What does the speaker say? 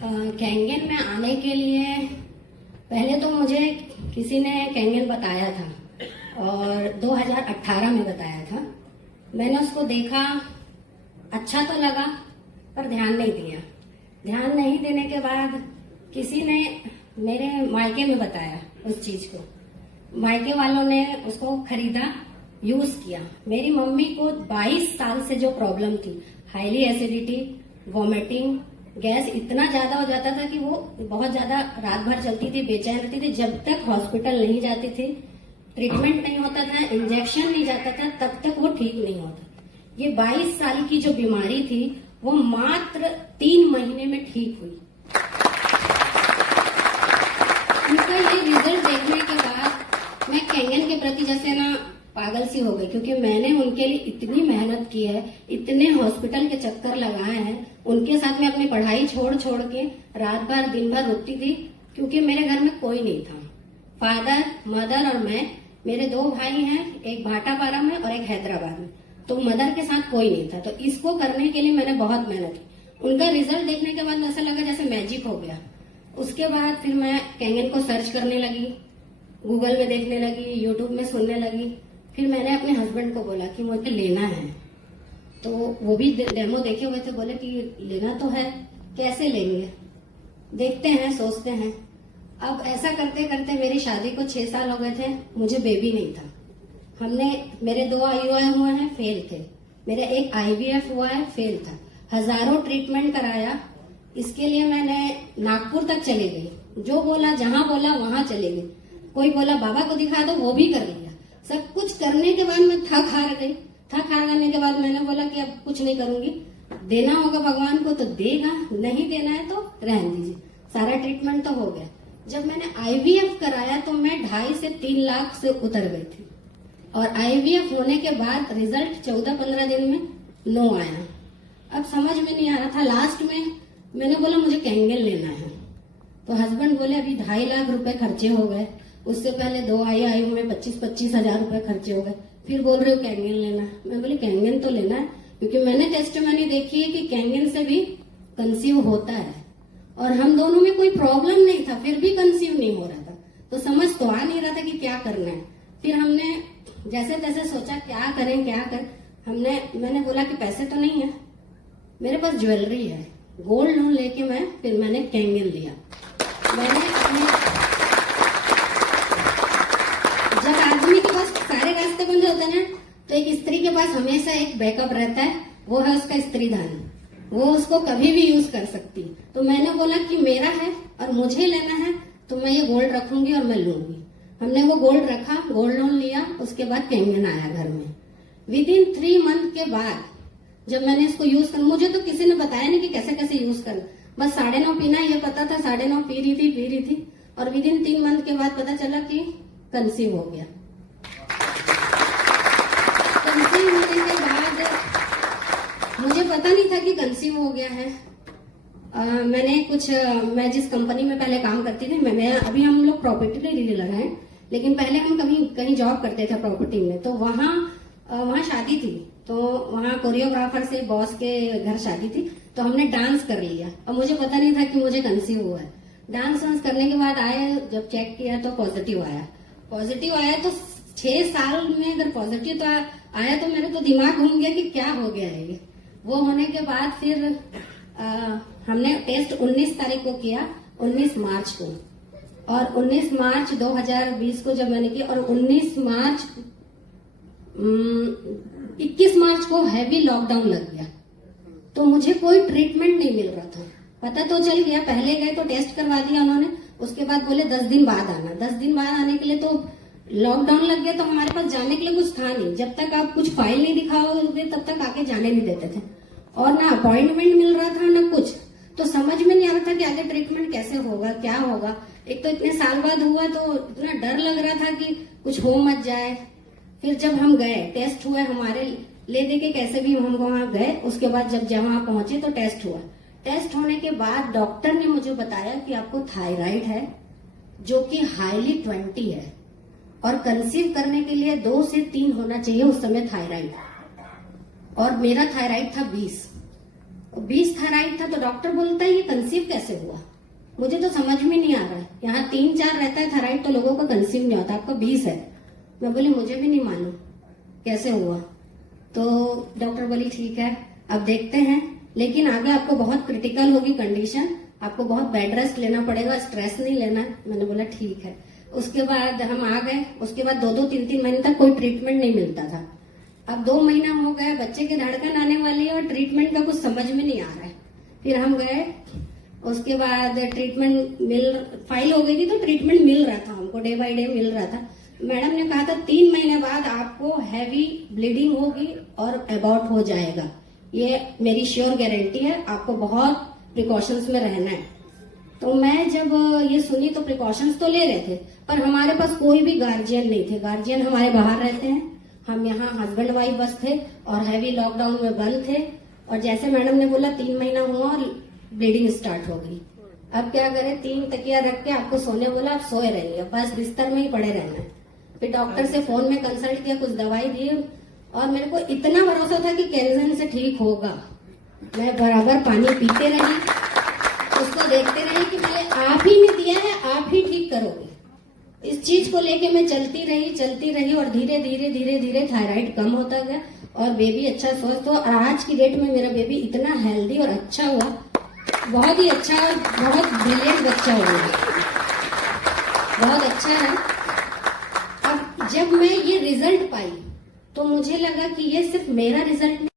Kangen में आने के लिए पहले तो मुझे किसी ने कैंगन बताया था और 2018 में बताया था। मैंने उसको देखा, अच्छा तो लगा पर ध्यान नहीं दिया। ध्यान नहीं देने के बाद किसी ने मेरे मायके में बताया उस चीज को। मायके वालों ने उसको खरीदा, यूज किया। मेरी मम्मी को 22 साल से जो प्रॉब्लम थी, हाईली एसिडिटी, वॉमिटिंग, गैस इतना ज्यादा हो जाता था कि वो बहुत ज्यादा रात भर चलती थी, बेचैन रहती थी। जब तक हॉस्पिटल नहीं जाती थी, ट्रीटमेंट नहीं होता था, इंजेक्शन नहीं जाता था, तब तक वो ठीक नहीं होता। ये 22 साल की जो बीमारी थी वो मात्र 3 महीने में ठीक हुई। उनका ये रिजल्ट देखने के बाद मैं कैंगन के प्रति जैसे ना पागल सी हो गई, क्योंकि मैंने उनके लिए इतनी मेहनत की है, इतने हॉस्पिटल के चक्कर लगाए हैं। उनके साथ में अपनी पढ़ाई छोड़ छोड़ के रात भर दिन भर रुकती थी, क्योंकि मेरे घर में कोई नहीं था। फादर, मदर और मैं, मेरे 2 भाई हैं, एक भाटापारा में और एक हैदराबाद में। तो मदर के साथ कोई नहीं था। तो इसको करने के लिए मैंने बहुत मेहनत की। उनका रिजल्ट देखने के बाद ऐसा लगा जैसे मैजिक हो गया। उसके बाद फिर मैं कैंगन को सर्च करने लगी, गूगल में देखने लगी, यूट्यूब में सुनने लगी। फिर मैंने अपने हस्बैंड को बोला कि मुझे लेना है। तो वो भी डेमो देखे हुए थे, बोले कि लेना तो है, कैसे लेंगे, देखते हैं, सोचते हैं। अब ऐसा करते करते मेरी शादी को 6 साल हो गए थे, मुझे बेबी नहीं था। मेरे 2 IUI हुए हैं, फेल थे। मेरा एक IVF हुआ है, फेल था। हजारों ट्रीटमेंट कराया। इसके लिए मैंने नागपुर तक चली गई, जो बोला, जहां बोला वहां चली गई। कोई बोला बाबा को दिखा दो, वो भी कर लिया। सब कुछ करने के बाद मैं थक हार गई। थक हार करने के बाद मैंने बोला कि अब कुछ नहीं करूंगी, देना होगा भगवान को तो देगा, नहीं देना है तो रहने दीजिए। सारा ट्रीटमेंट तो हो गया। जब मैंने IVF कराया तो मैं 2.5 से 3 लाख से उतर गई थी। और IVF होने के बाद रिजल्ट 14-15 दिन में नो आया। अब समझ में नहीं आ रहा था। लास्ट में मैंने बोला मुझे कैंगन लेना है। तो हस्बैंड बोले अभी 2.5 लाख रुपए खर्चे हो गए, उससे पहले 2 IUI में 25-25 हजार रुपए खर्चे हो गए, फिर बोल रहे हो कैंगन लेना। मैं बोली कैंगन तो लेना है, क्योंकि मैंने टेस्टिमनी देखी है कि कैंगन से भी कंसीव होता है। और हम दोनों में कोई प्रॉब्लम नहीं था, फिर भी कंसीव नहीं हो रहा था। तो समझ तो आ नहीं रहा था कि क्या करना है। फिर हमने जैसे तैसे सोचा क्या करें क्या करें। मैंने बोला कि पैसे तो नहीं है, मेरे पास ज्वेलरी है, गोल्ड लोन लेके मैंने कैंगन लिया। जब आदमी के पास सारे रास्ते बंद होते हैं ना, तो एक स्त्री के पास हमेशा एक बैकअप रहता है, वो है उसका स्त्री धन। वो उसको कभी भी यूज कर सकती। तो मैंने बोला कि मेरा है और मुझे लेना है, तो मैं ये गोल्ड रखूंगी और मैं लूंगी। हमने वो गोल्ड रखा, गोल्ड लोन लिया। उसके बाद कैंगन आया घर में। विदिन 3 मंथ के बाद जब मैंने इसको यूज कर, मुझे तो किसी ने बताया नहीं कि कैसे कैसे यूज करना, बस 9.5 पीना ये पता था। 9.5 पी रही थी और विदिन 3 मंथ के बाद पता चला कि कंसीव हो गया। कंसीव होने के बाद मुझे पता नहीं था कि कंसीव हो गया है। मैं जिस कंपनी में पहले काम करती थी, अभी हम लोग प्रॉपर्टी डीलर हैं, लेकिन पहले हम कहीं जॉब करते थे प्रॉपर्टी में। तो वहाँ शादी थी, तो वहाँ कोरियोग्राफर से बॉस के घर शादी थी, तो हमने डांस कर लिया। और मुझे पता नहीं था कि मुझे कंसीव हुआ है। डांस करने के बाद आए, जब चेक किया तो पॉजिटिव आया। तो 6 साल में अगर पॉजिटिव तो आया तो मेरे तो दिमाग घूम गया कि क्या हो गया है ये। वो होने के बाद फिर हमने टेस्ट 19 तारीख को किया, 19 मार्च को। और 19 मार्च 2020 को जब मैंने किया, और 21 मार्च को हैवी लॉकडाउन लग गया। तो मुझे कोई ट्रीटमेंट नहीं मिल रहा था। पता तो चल गया, पहले गए तो टेस्ट करवा दिया उन्होंने, उसके बाद बोले 10 दिन बाद आना। 10 दिन बाद आने के लिए तो लॉकडाउन लग गया, तो हमारे पास जाने के लिए कुछ था नहीं। जब तक आप कुछ फाइल नहीं दिखाओगे तब तक आके जाने नहीं देते थे, और ना अपॉइंटमेंट मिल रहा था ना कुछ। तो समझ में नहीं आ रहा था कि आगे ट्रीटमेंट कैसे होगा, क्या होगा। एक तो इतने साल बाद हुआ तो इतना डर लग रहा था कि कुछ हो मत जाए। फिर जब हम गए, टेस्ट हुए हमारे, ले दे के कैसे भी हम वहां गए। उसके बाद जब वहां पहुंचे तो टेस्ट हुआ। टेस्ट होने के बाद डॉक्टर ने मुझे बताया कि आपको थायराइड है, जो कि हाईली 20 है, और कंसीव करने के लिए 2 से 3 होना चाहिए उस समय थायराइड। और मेरा थायराइड था 20। 20 थायराइड था, तो डॉक्टर बोलता है ये कंसीव कैसे हुआ। मुझे तो समझ में नहीं आ रहा है, यहाँ 3-4 रहता है थायराइड तो लोगों का कंसीव नहीं होता, आपका 20 है। मैं बोली मुझे भी नहीं मालूम कैसे हुआ। तो डॉक्टर बोली ठीक है अब देखते हैं, लेकिन आगे आपको बहुत क्रिटिकल होगी कंडीशन, आपको बहुत बेड रेस्ट लेना पड़ेगा, स्ट्रेस नहीं लेना। मैंने बोला ठीक है। उसके बाद हम आ गए। उसके बाद 2-2, 3-3 महीने तक कोई ट्रीटमेंट नहीं मिलता था। अब 2 महीना हो गया, बच्चे की धड़कन आने वाली है और ट्रीटमेंट का कुछ समझ में नहीं आ रहा है। फिर हम गए, उसके बाद ट्रीटमेंट फाइल हो गई थी, तो ट्रीटमेंट मिल रहा था हमको, डे बाय डे मिल रहा था। मैडम ने कहा था 3 महीने बाद आपको हैवी ब्लीडिंग होगी और अबॉर्ट हो जाएगा, ये मेरी श्योर गारंटी है, आपको बहुत प्रिकॉशंस में रहना है। तो मैं जब ये सुनी तो प्रिकॉशंस तो ले रहे थे, पर हमारे पास कोई भी गार्जियन नहीं थे। गार्जियन हमारे बाहर रहते हैं, हम यहाँ हस्बैंड वाइफ बस थे और हैवी लॉकडाउन में बंद थे। और जैसे मैडम ने बोला 3 महीना हुआ और ब्लीडिंग स्टार्ट हो गई। अब क्या करें, 3 तकिया रख के आपको सोने बोला, आप सोए रहिए, बस बिस्तर में ही पड़े रहना है। फिर डॉक्टर से फोन में कंसल्ट किया, कुछ दवाई दी और मेरे को इतना भरोसा था कि कैल्शियम से ठीक होगा। मैं बराबर पानी पीते रही, उसको देखते रही कि मैंने आप ही ने दिया है, आप ही ठीक करोगे। इस चीज को लेके मैं चलती रही और धीरे धीरे थायराइड कम होता गया और बेबी अच्छा स्वस्थ हुआ। और आज की डेट में मेरा बेबी इतना हेल्दी और अच्छा हुआ, बहुत ही अच्छा और बहुत ब्रिलियंट बच्चा हुआ, बहुत अच्छा है। अब जब मैं ये रिजल्ट पाई तो मुझे लगा कि ये सिर्फ मेरा रिजल्ट